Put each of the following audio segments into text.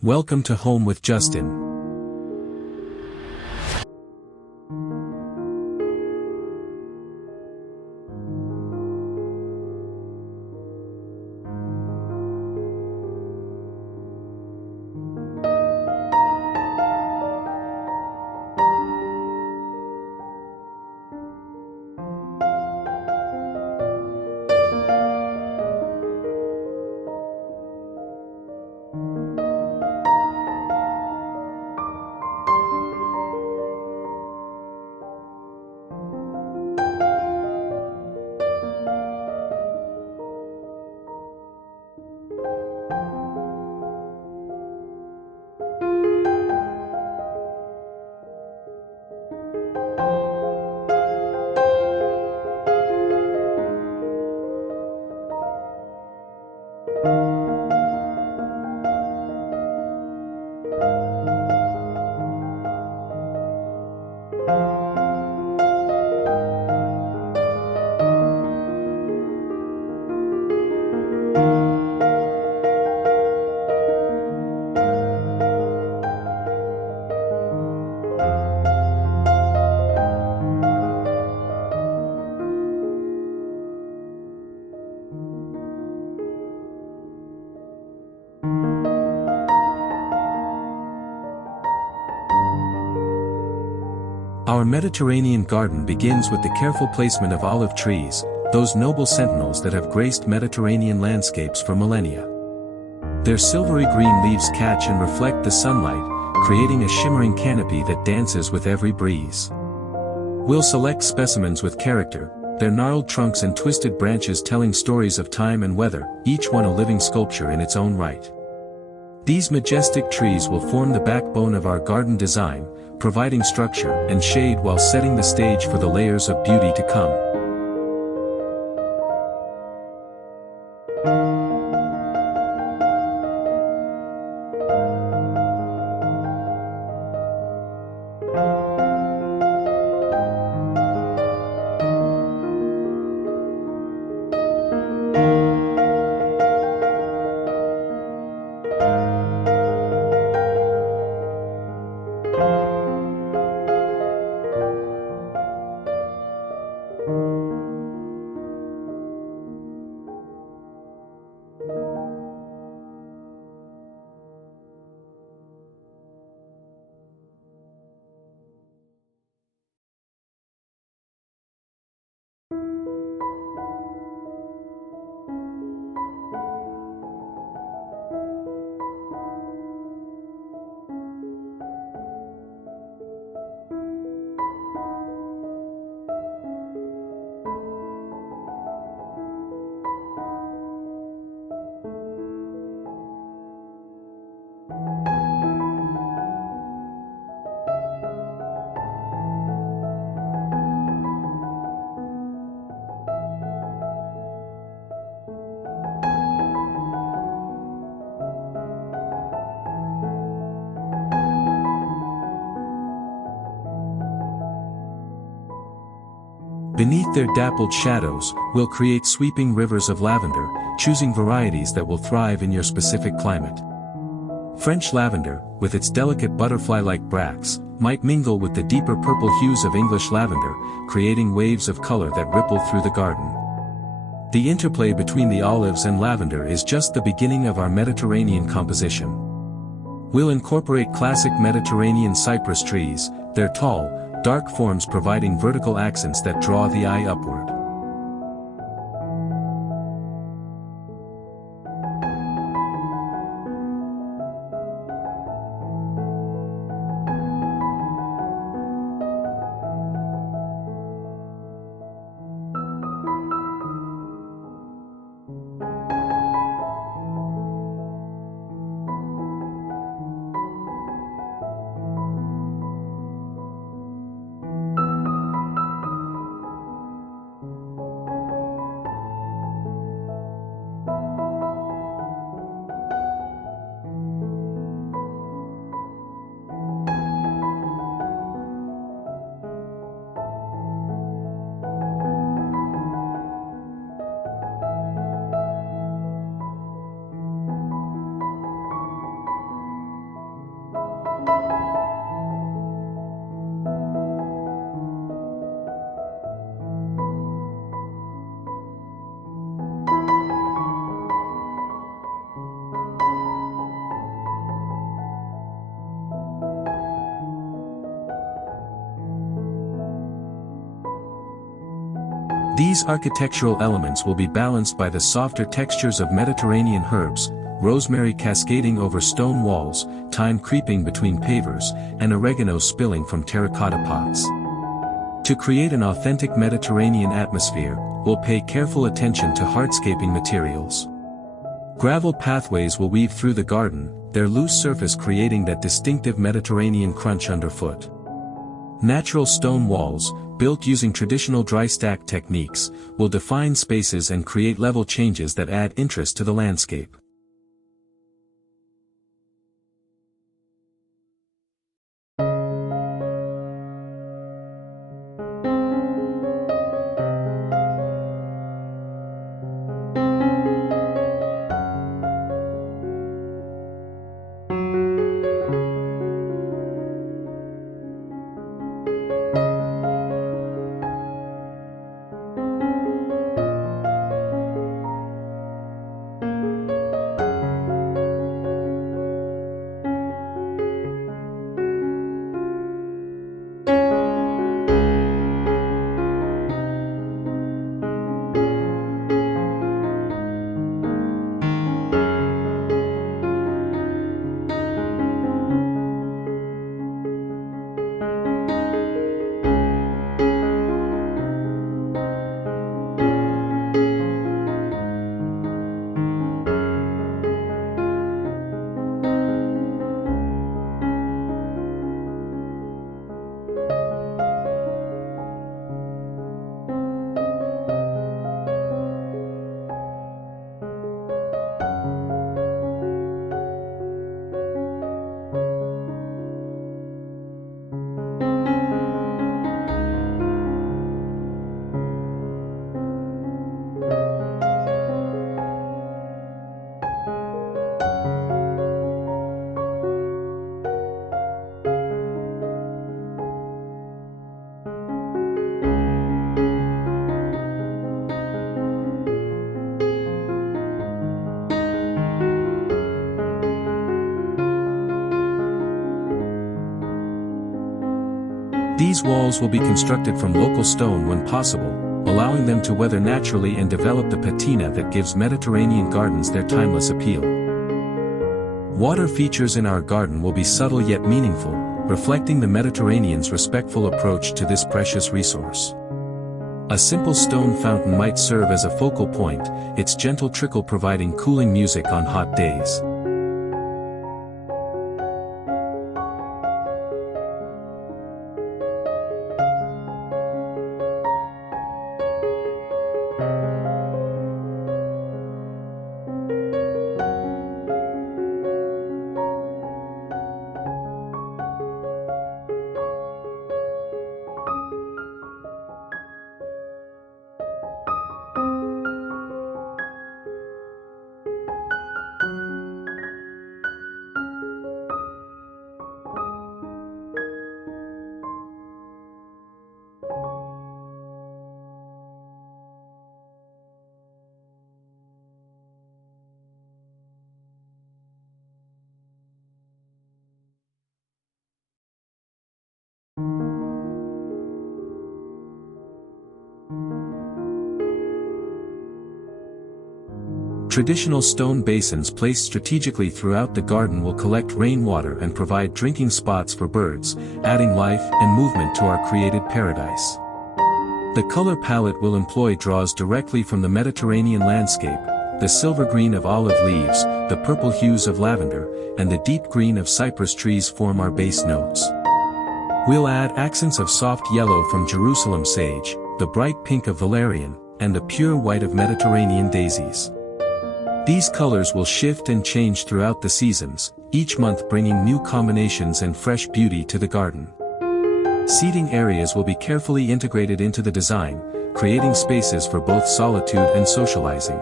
Welcome to Home with Justin. Our Mediterranean garden begins with the careful placement of olive trees, those noble sentinels that have graced Mediterranean landscapes for millennia. Their silvery green leaves catch and reflect the sunlight, creating a shimmering canopy that dances with every breeze. We'll select specimens with character, their gnarled trunks and twisted branches telling stories of time and weather, each one a living sculpture in its own right. These majestic trees will form the backbone of our garden design, providing structure and shade while setting the stage for the layers of beauty to come. Beneath their dappled shadows, we'll create sweeping rivers of lavender, choosing varieties that will thrive in your specific climate. French lavender, with its delicate butterfly-like bracts, might mingle with the deeper purple hues of English lavender, creating waves of color that ripple through the garden. The interplay between the olives and lavender is just the beginning of our Mediterranean composition. We'll incorporate classic Mediterranean cypress trees, their tall, dark forms providing vertical accents that draw the eye upward. These architectural elements will be balanced by the softer textures of Mediterranean herbs, rosemary cascading over stone walls, thyme creeping between pavers, and oregano spilling from terracotta pots. To create an authentic Mediterranean atmosphere, we'll pay careful attention to hardscaping materials. Gravel pathways will weave through the garden, their loose surface creating that distinctive Mediterranean crunch underfoot. Natural stone walls, built using traditional dry stack techniques, will define spaces and create level changes that add interest to the landscape. These walls will be constructed from local stone when possible, allowing them to weather naturally and develop the patina that gives Mediterranean gardens their timeless appeal. Water features in our garden will be subtle yet meaningful, reflecting the Mediterranean's respectful approach to this precious resource. A simple stone fountain might serve as a focal point, its gentle trickle providing cooling music on hot days. Traditional stone basins placed strategically throughout the garden will collect rainwater and provide drinking spots for birds, adding life and movement to our created paradise. The color palette we'll employ draws directly from the Mediterranean landscape, the silver green of olive leaves, the purple hues of lavender, and the deep green of cypress trees form our base notes. We'll add accents of soft yellow from Jerusalem sage, the bright pink of valerian, and the pure white of Mediterranean daisies. These colors will shift and change throughout the seasons, each month bringing new combinations and fresh beauty to the garden. Seating areas will be carefully integrated into the design, creating spaces for both solitude and socializing.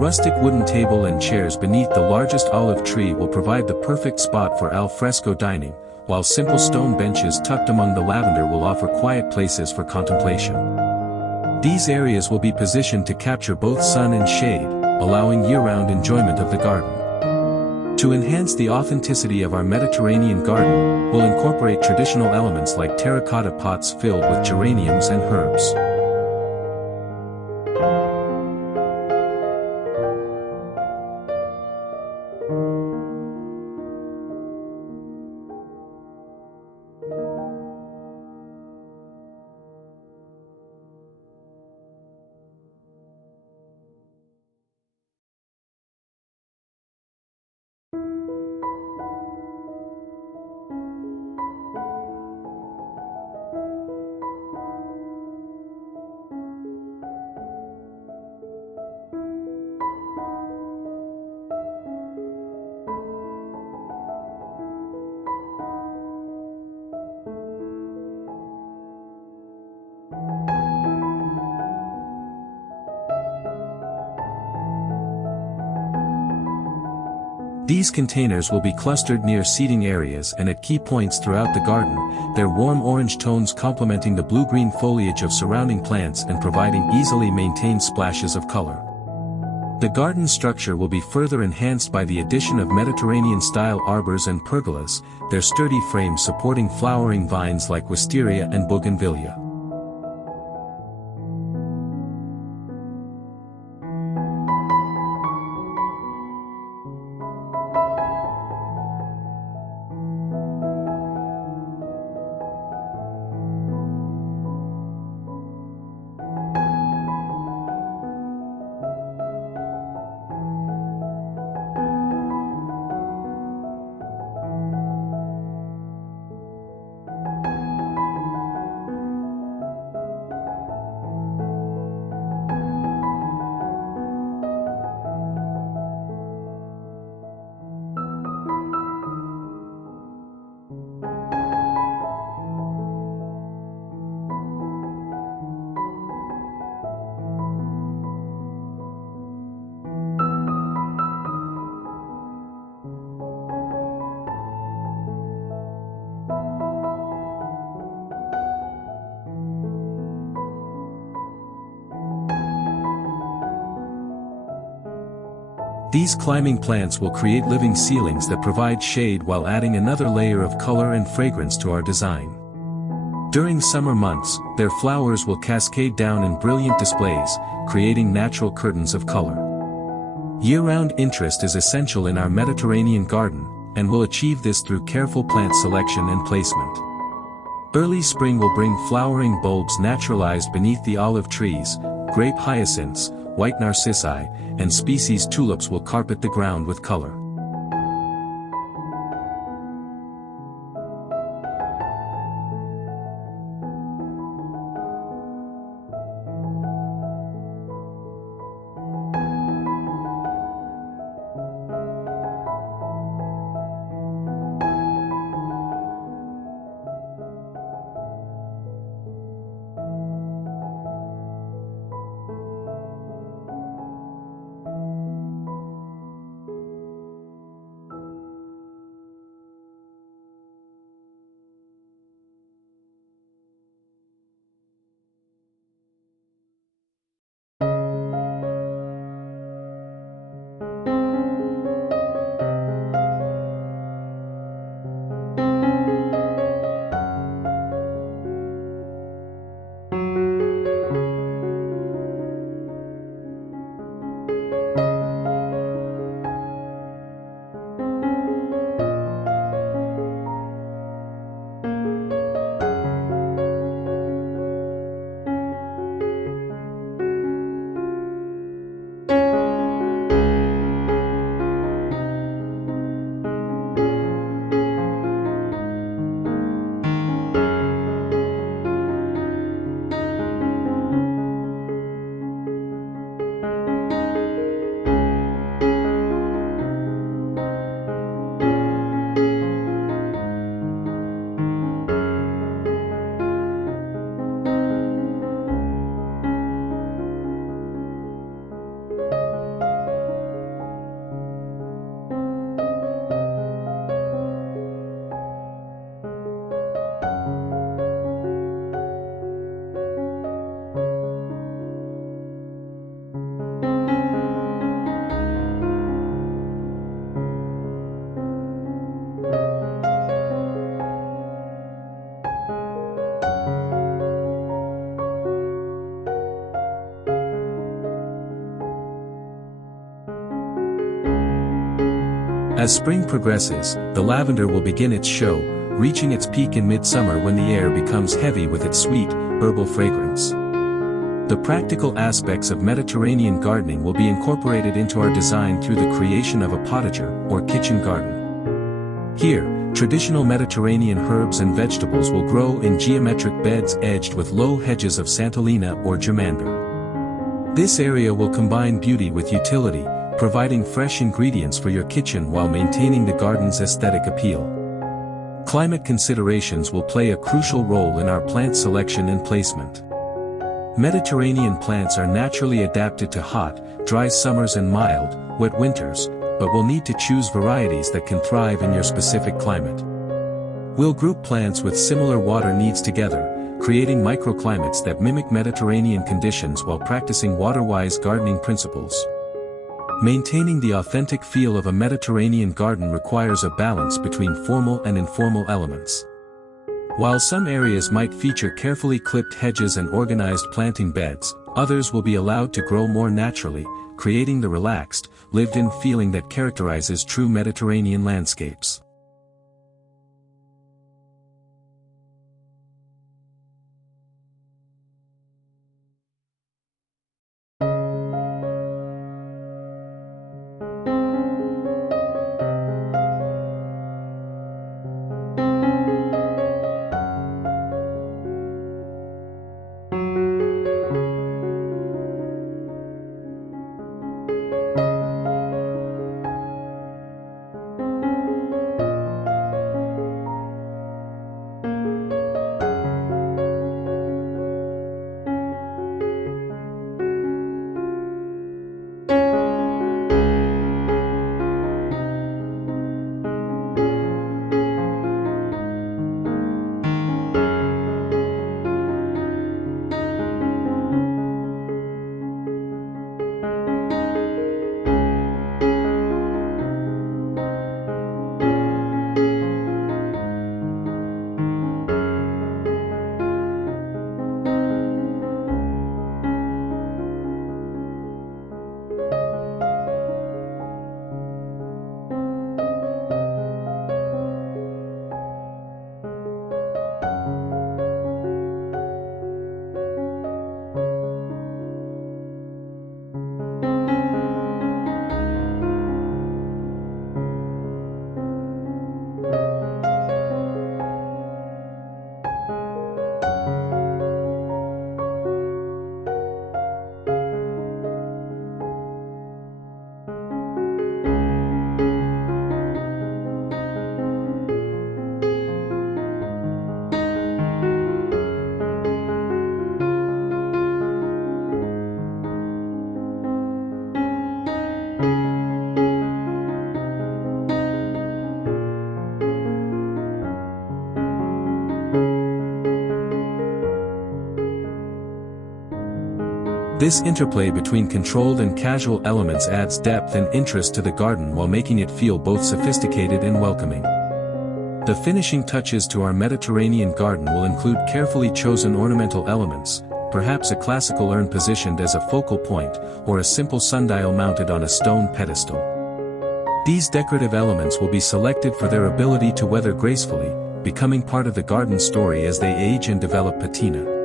rustic wooden table and chairs beneath the largest olive tree will provide the perfect spot for al fresco dining, while simple stone benches tucked among the lavender will offer quiet places for contemplation. These areas will be positioned to capture both sun and shade, allowing year-round enjoyment of the garden. To enhance the authenticity of our Mediterranean garden, we'll incorporate traditional elements like terracotta pots filled with geraniums and herbs. These containers will be clustered near seating areas and at key points throughout the garden, their warm orange tones complementing the blue-green foliage of surrounding plants and providing easily maintained splashes of color. The garden structure will be further enhanced by the addition of Mediterranean-style arbors and pergolas, their sturdy frames supporting flowering vines like wisteria and bougainvillea. These climbing plants will create living ceilings that provide shade while adding another layer of color and fragrance to our design. During summer months, their flowers will cascade down in brilliant displays, creating natural curtains of color. Year-round interest is essential in our Mediterranean garden, and we'll achieve this through careful plant selection and placement. Early spring will bring flowering bulbs naturalized beneath the olive trees, grape hyacinths, white narcissi, and species tulips will carpet the ground with color. As spring progresses, the lavender will begin its show, reaching its peak in midsummer when the air becomes heavy with its sweet, herbal fragrance. The practical aspects of Mediterranean gardening will be incorporated into our design through the creation of a potager, or kitchen garden. Here, traditional Mediterranean herbs and vegetables will grow in geometric beds edged with low hedges of Santolina or Germander. This area will combine beauty with utility, providing fresh ingredients for your kitchen while maintaining the garden's aesthetic appeal. Climate considerations will play a crucial role in our plant selection and placement. Mediterranean plants are naturally adapted to hot, dry summers and mild, wet winters, but will need to choose varieties that can thrive in your specific climate. We'll group plants with similar water needs together, creating microclimates that mimic Mediterranean conditions while practicing water-wise gardening principles. Maintaining the authentic feel of a Mediterranean garden requires a balance between formal and informal elements. While some areas might feature carefully clipped hedges and organized planting beds, others will be allowed to grow more naturally, creating the relaxed, lived-in feeling that characterizes true Mediterranean landscapes. This interplay between controlled and casual elements adds depth and interest to the garden while making it feel both sophisticated and welcoming. The finishing touches to our Mediterranean garden will include carefully chosen ornamental elements, perhaps a classical urn positioned as a focal point, or a simple sundial mounted on a stone pedestal. These decorative elements will be selected for their ability to weather gracefully, becoming part of the garden story as they age and develop patina.